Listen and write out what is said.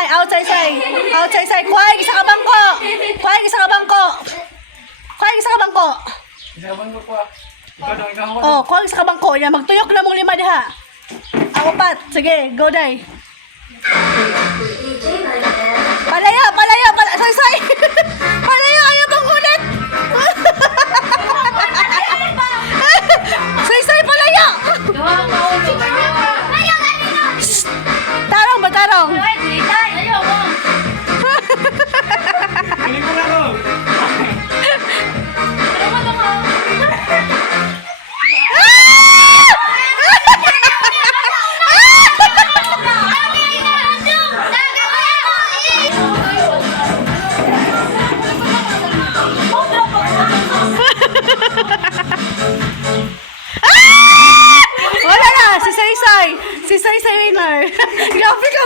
Saysay, out Saysay. Out Saysay. Kuhay, isa ka bangko. Kuhay, isa ka bangko. Kuhay, isa ka bangko. Isaban ko po. Ikaw daw, ikaw ako. Oh, kuhay, isa ka bangko. Yan, magtuyok na mong lima diha. Ako pat. Sige, go day. Palayo, palayo, palayo. Saysay. Palayo, ayaw bang ulit. Saysay, palayo. Tarong ba, tarong? Piling ko na ako. Wala na, si Saysay. Si Saysay winner. Grabe ka,